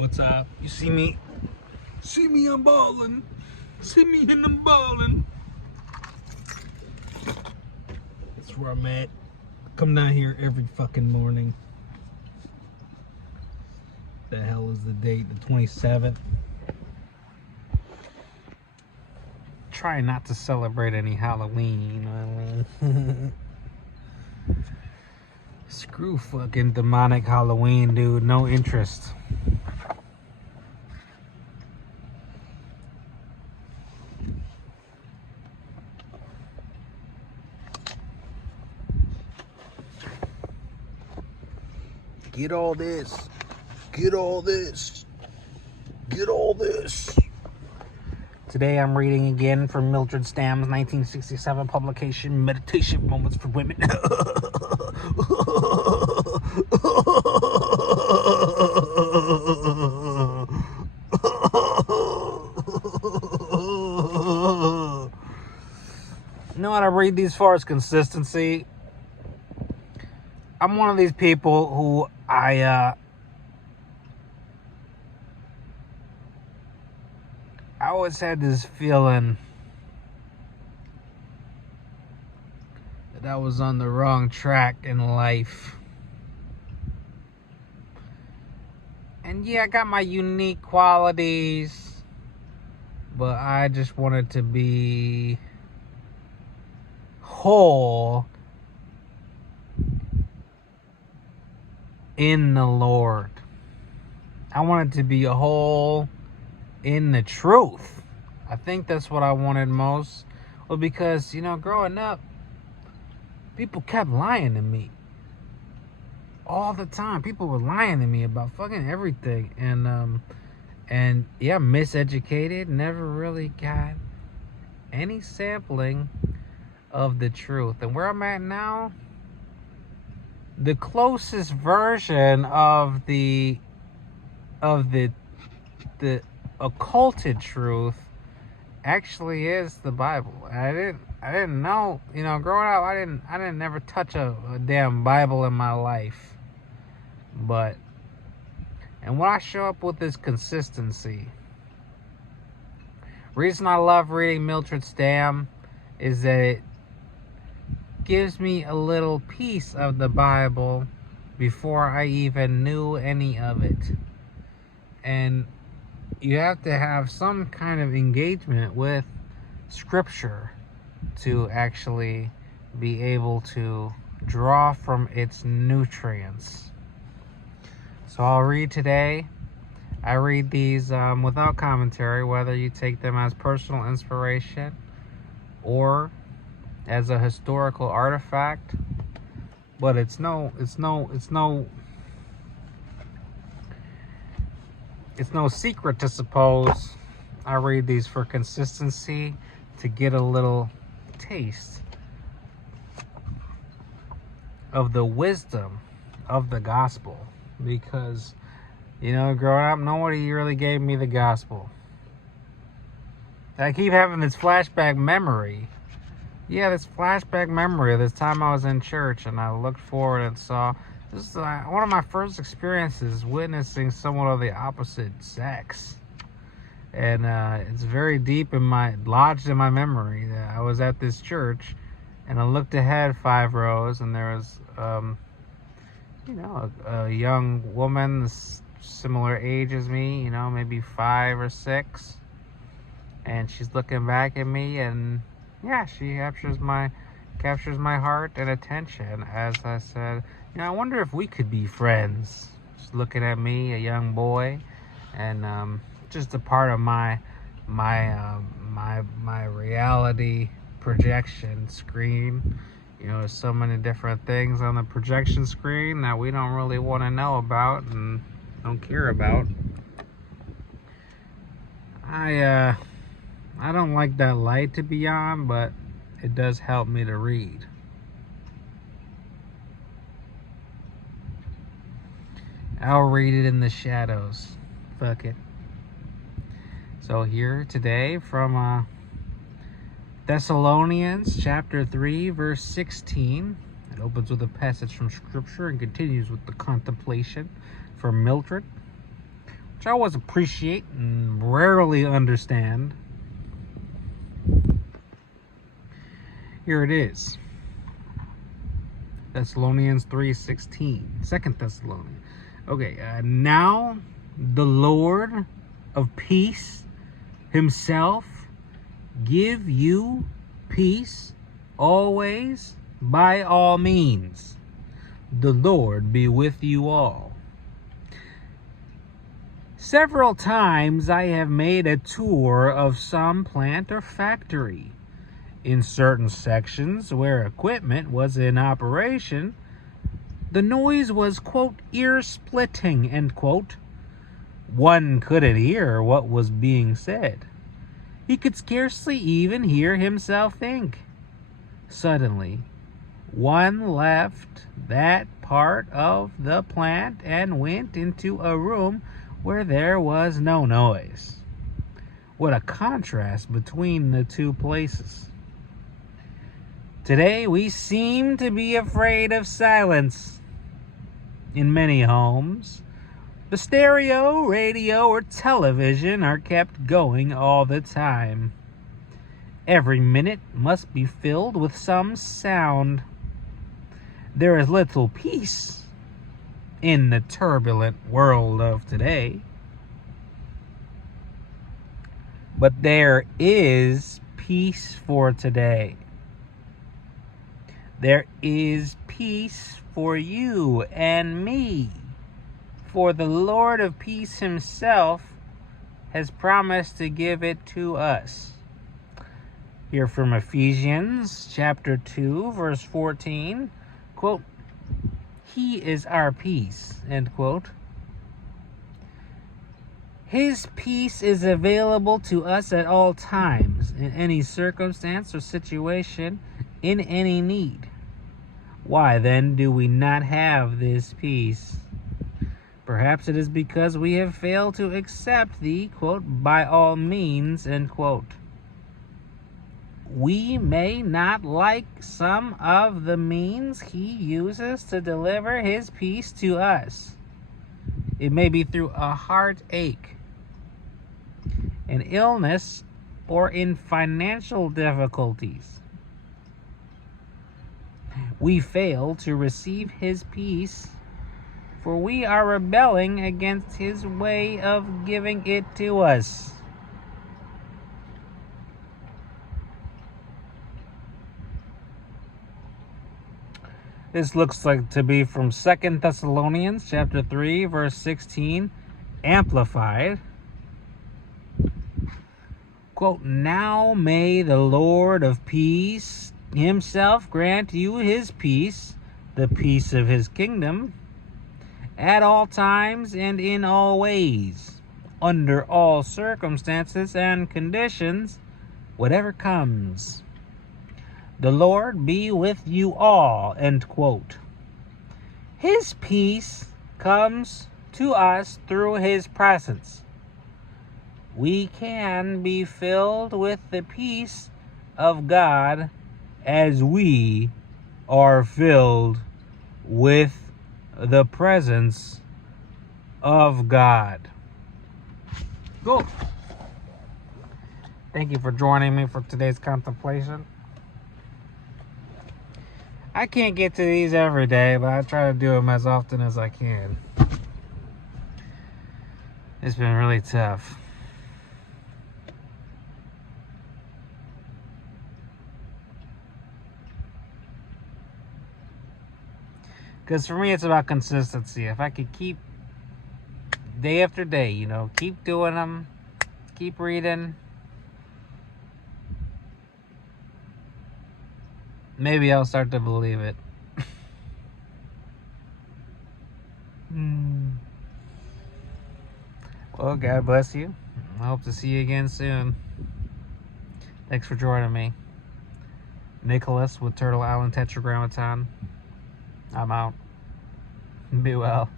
What's up? You see me? See me, I'm ballin'. See me and I'm ballin'. That's where I'm at. Come down here every fucking morning. The hell is the date? The 27th. Try not to celebrate any Halloween, you know what I mean? Screw fucking demonic Halloween, dude. No interest. Get all this. Get all this. Get all this. Today I'm reading again from Mildred Stamm's 1967 publication, Meditation Moments for Women. You know what I read these for is consistency. I'm one of these people who I always had this feeling that I was on the wrong track in life. And yeah, I got my unique qualities, but I just wanted to be whole in the Lord. I wanted to be whole in the truth. I think that's what I wanted most. Well, because, you know, growing up, people kept lying to me. All the time. People were lying to me about fucking everything. And yeah, miseducated. Never really got any sampling of the truth. And where I'm at now, the closest version of the occulted truth actually is the Bible. I didn't know, you know, growing up I didn't never touch a damn Bible in my life. But and when I show up with this consistency, reason I love reading Mildred Stamm is that it gives me a little piece of the Bible before I even knew any of it. And you have to have some kind of engagement with Scripture to actually be able to draw from its nutrients. So I'll read today. I read these without commentary, whether you take them as personal inspiration or as a historical artifact. But it's no secret to suppose I read these for consistency, to get a little taste of the wisdom of the gospel. Because, you know, growing up, nobody really gave me the gospel. I keep having this flashback memory. Yeah, this flashback memory of this time I was in church and I looked forward and saw. This is one of my first experiences witnessing someone of the opposite sex. And it's very deep lodged in my memory that I was at this church and I looked ahead 5 rows and there was, you know, a young woman similar age as me, you know, maybe 5 or 6. And she's looking back at me and yeah, she captures my heart and attention as I said, you know, I wonder if we could be friends. Just looking at me, a young boy, and just a part of my reality projection screen. You know, there's so many different things on the projection screen that we don't really want to know about and don't care about. I don't like that light to be on, but it does help me to read. I'll read it in the shadows. Fuck it. So here today from Thessalonians chapter 3 verse 16. It opens with a passage from Scripture and continues with the contemplation from Mildred. which I always appreciate and rarely understand. Here it is. Thessalonians 3:16. 2 Thessalonians. Okay, now the Lord of peace himself give you peace always by all means. The Lord be with you all. Several times I have made a tour of some plant or factory. In certain sections where equipment was in operation, the noise was, quote, ear-splitting, end quote. One couldn't hear what was being said. He could scarcely even hear himself think. Suddenly, one left that part of the plant and went into a room where there was no noise. What a contrast between the two places. Today, we seem to be afraid of silence. In many homes, the stereo, radio, or television are kept going all the time. Every minute must be filled with some sound. There is little peace in the turbulent world of today. But there is peace for today. There is peace for you and me, for the Lord of peace himself has promised to give it to us. Here from Ephesians chapter 2, verse 14, quote, he is our peace, end quote. His peace is available to us at all times, in any circumstance or situation, in any need. Why then do we not have this peace? Perhaps it is because we have failed to accept the, quote, by all means, end quote. We may not like some of the means he uses to deliver his peace to us. It may be through a heartache, an illness, or in financial difficulties. We fail to receive his peace, for we are rebelling against his way of giving it to us. This looks like to be from 2 Thessalonians chapter 3, verse 16, amplified. Quote, now may the Lord of peace himself grant you his peace, the peace of his kingdom, at all times and in all ways, under all circumstances and conditions, whatever comes. The Lord be with you all, end quote. His peace comes to us through his presence. We can be filled with the peace of God as we are filled with the presence of God. Cool. Thank you for joining me for today's contemplation. I can't get to these every day, but I try to do them as often as I can. It's been really tough. Because for me, it's about consistency. If I could keep day after day, keep doing them, keep reading, maybe I'll start to believe it. Well, God bless you. I hope to see you again soon. Thanks for joining me. Nicholas with Turtle Island Tetragrammaton. I'm out. Be well.